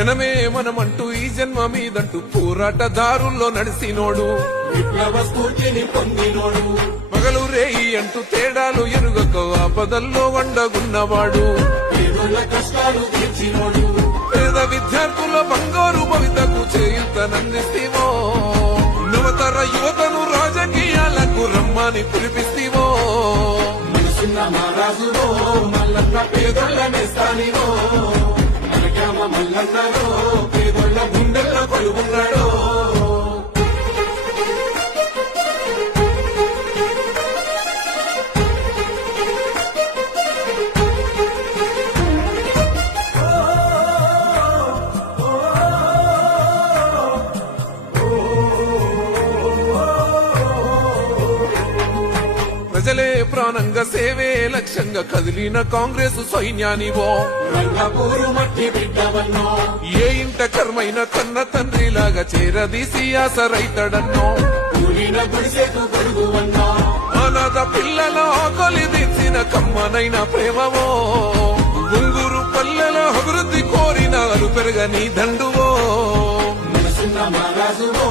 జనమే మనమంటూ ఈ జన్మ మీదంటూ పోరాటదారుల్లో నడిసినోడు, విప్లవ స్ఫూర్తిని పొందినోడు, పగలు రేయి అంటూ తేడాలు ఎరుగక ఆపదల్లో వండగున్నవాడు, పేదోళ్ళ కష్టాలు తీర్చినోడు, పేద విద్యార్థుల బంగారు భవితకు చేయుతనందిస్తేవో, నవతర యువతను రాజకీయాలకు రమ్మని పిలిపిస్తేవో, మనసున్న మహారాజువో మల్లన్న పేదోళ్ళ నేస్తానివో, మనకామ మల్లన్నలో పేదోళ్ళ గుండెల్లో కొలువున్నాడో. ప్రజలే ప్రాణంగా సేవే లక్ష్యంగా కదిలిన కాంగ్రెస్ సైన్యానివో, రంగపూరు మట్టి బిడ్డవన్నో, ఏ ఇంట కర్మైన కన్న తండ్రిలాగా చేరదీసి ఆసరైతడన్నో, కూలిన గుడిసెకు గొడుగువన్నో, అనాథ పిల్లల ఆకలి తీర్చిన కమ్మనైన ప్రేమవో, గుంగురు పల్లెల అభివృద్ధి కోరిన అలు పెరగని దండువో, మనసున్న మహారాజువో